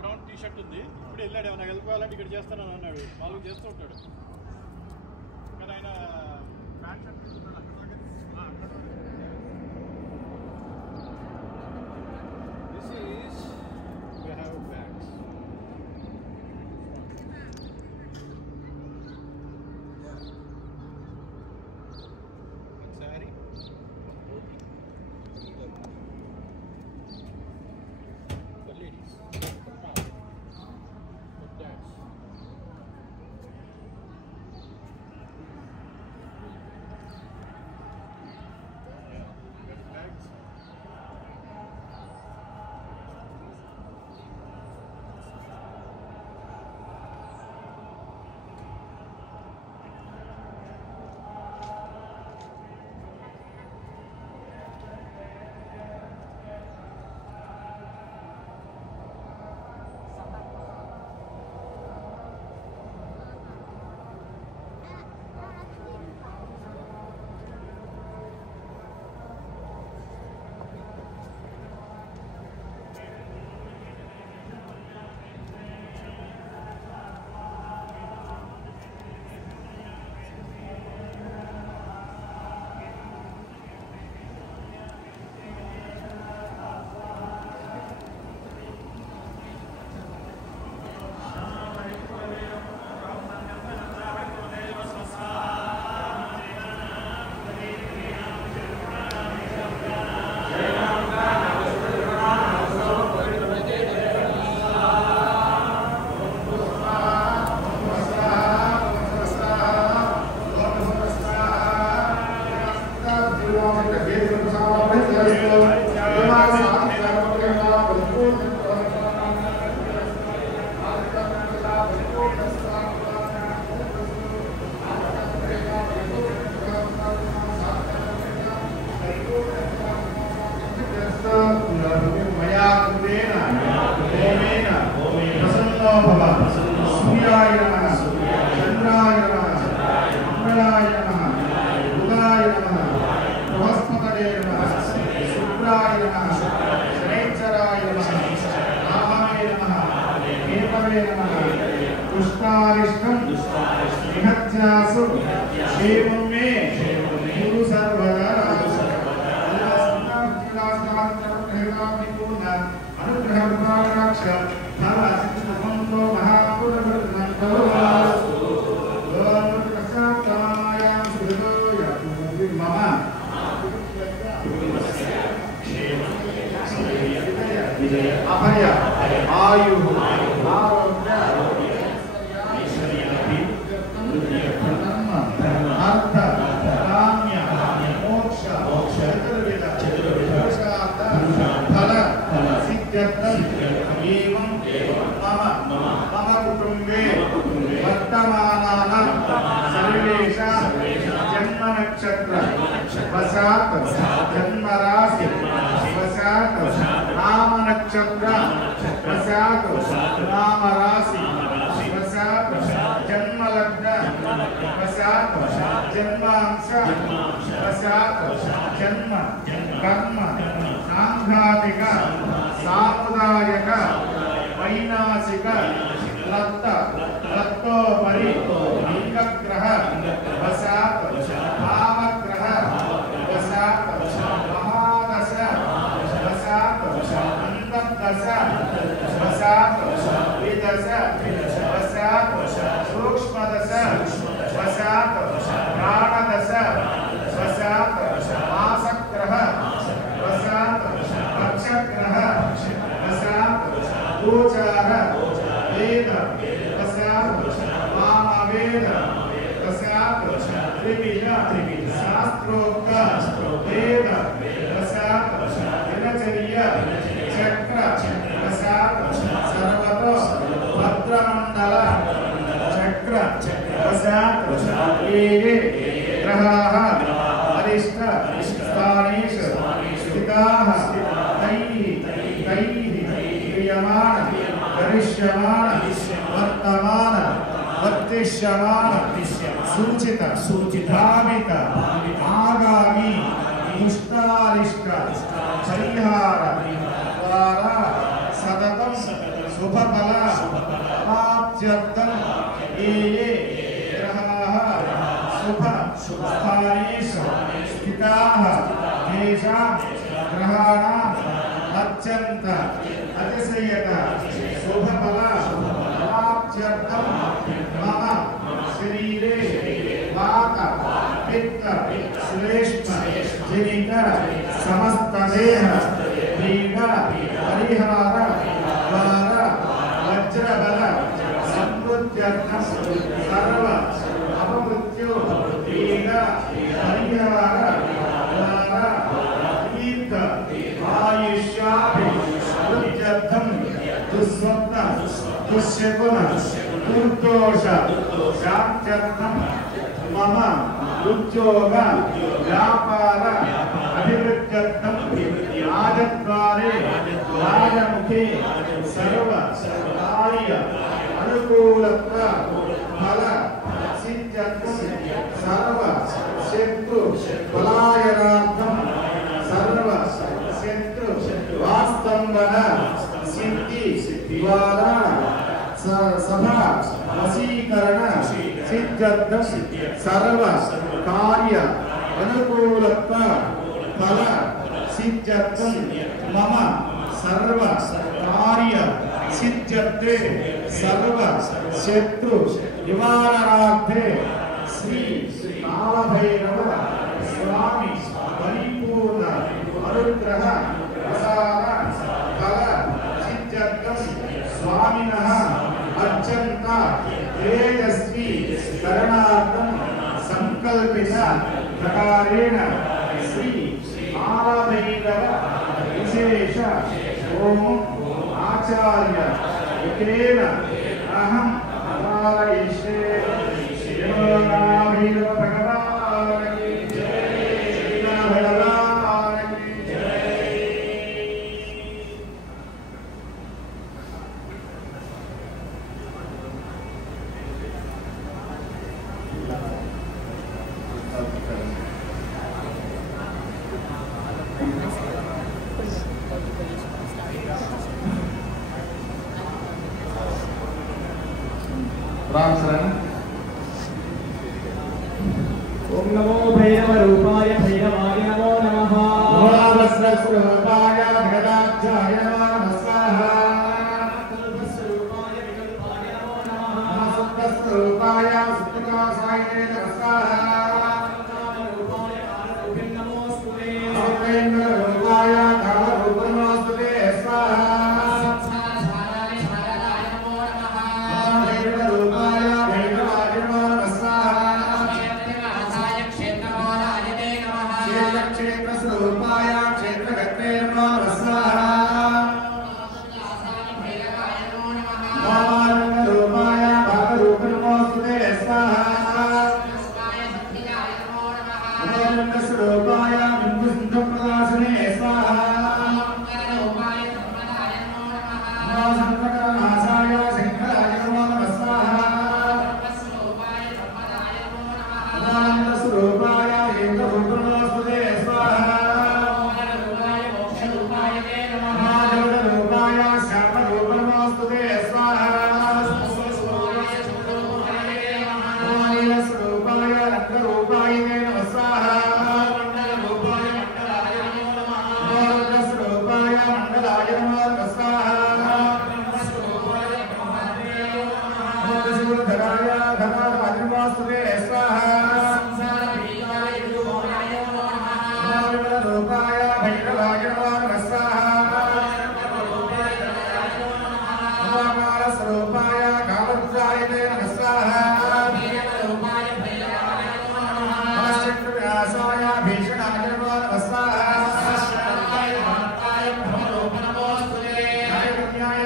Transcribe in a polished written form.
Brown T shirt ఉంది. ఇప్పుడు వెళ్ళాడు, ఏమైనా హెల్ప్ కావాలంటే ఇక్కడ చేస్తానని అన్నాడు. వాళ్ళు చేస్తూ ఉంటాడు కానీ ఆయన ప్యాంట్ షర్ట్ తీసుకున్నాడు అక్కడ దాకా. This is we have bags. One saree, one dhoti, for ladies, for men, for dads. Yeah, we have bags. शुभफल प्राप्त्यर्थं ये ग्रहाः शुभस्थानेषु स्थिताः तेषां ग्रहाणां अत्यन्त अतिशयत शुभफल प्राप्त्यर्थं मम शरीरे वात पित्त श्लेष्म जनित समस्त देह पीड परिहार द्वार वज्रबल समृद्ध्यर्थं सर्व अपमृत्यु पीड परिहार द्वारा दीर्घ आयुष्याभिवृद्ध्यर्थं दुस्वप्न दुष्यगुण दुर्दोष शान्त्यर्थं मम उद्योग व्यापार अभिवृद्ध्यर्थं राजद्वारे राजमुखे सर्व कार्य अनुकूलत्व फल सिद्ध्यर्थं सर्व शत्रु पलायनार्थं सर्व शत्रु वास्तंभन सिद्धि द्वारा सभा वशीकरण सिद्ध्यर्थं सर्व कार्य अनुकूलत्व फल सिद्ध्यर्थं मम सर्व कार्य सिद्ध्यर्थे सर्व शत्रु निवारणार्थे श्री कालभैरव स्वामी परिपूर्ण अनुग्रह प्रसाद फल सिद्ध्यर्थं स्वामिनः अत्यंत तेजस्वी करणार्थं संकल्पित प्रकारेण श्री कालभैरव विशेष ओम आचार्य युक्तेन अहं कारयिष्ये भैरव भगवान की जय भगवान की जय। राम शरण। ओम नमो भैरव रूपाय भैरवाय नमो नमः। भोलावस्त्रस्वरूपाय भगदाब्जाय नमः स्वाहा। कल्पस्वरूपाय विकल्पाय नमो नमः। सुप्तस्वरूपाय सुप्तकासाय नमः स्वाहा। कामरूपाय कामरूपिण नमोस्तुते। सौम्येन्द्ररूपाय कामरूपिण नमोस्तुते स्वाहा। संसारसाराय साराय नमो नमः। भैरवरूपाय भैरवाय नमः स्वाहा। क्षेत्रनिवासाय क्षेत्रपालाय ते नमः। क्षेत्रस्वरूपाय क्षेत्रगते नमः स्वाहा। भैरवाय नमो नमः। भावानन्दरूपाय भावरूपिण नमोस्तुते स्वाहा। सत्याय नमो नमः। भावानन्दस्वरूपाय बिन्दुसिन्धुप्रकाशने स्वाहा। रूपाय धर्मदाय नमो नमः। संकटनाशाय शङ्कराय नमः स्वाहा। सर्वस्वरूपाय धर्मदाय नमो नमः। भावानन्दस्वरूपाय हेतुरूपिण नमोस्तुते स्वाहा। रूपाय मोक्षरूपाय ते नमः। महाजगदरूपाय श्यामरूपिण नमोस्तुते स्वाहा। स्वस्वरूपाय शुद्धरूपाय ते नमः। नीलस्वरूपाय रक्तरूपाय ते नमः स्वाहा। मण्डलरूपाय मण्डलाय नमो नमः। रुद्रस्वरूपाय मण्डलाय नमः स्वाहा। ब्रह्मस्वरूपाय ब्रह्माय नमः। भूतशूलधराय धनाय नमोस्तुते स्वाहा। संसारभीताय विदुराय नमो नमः। रूपाय भैरवाय नमः स्वाहा। रूपाय धर्मदाय नमो नमः। कालस्वरूपाय कालरुद्राय ते नमः स्वाहा। रूपाय भैरवाय नमो नमः। चक्रव्यासाय भीषणाय नमः स्वाहा। सहस्राय भक्ताय ब्रह्मरूप नमोस्तुते। न्याय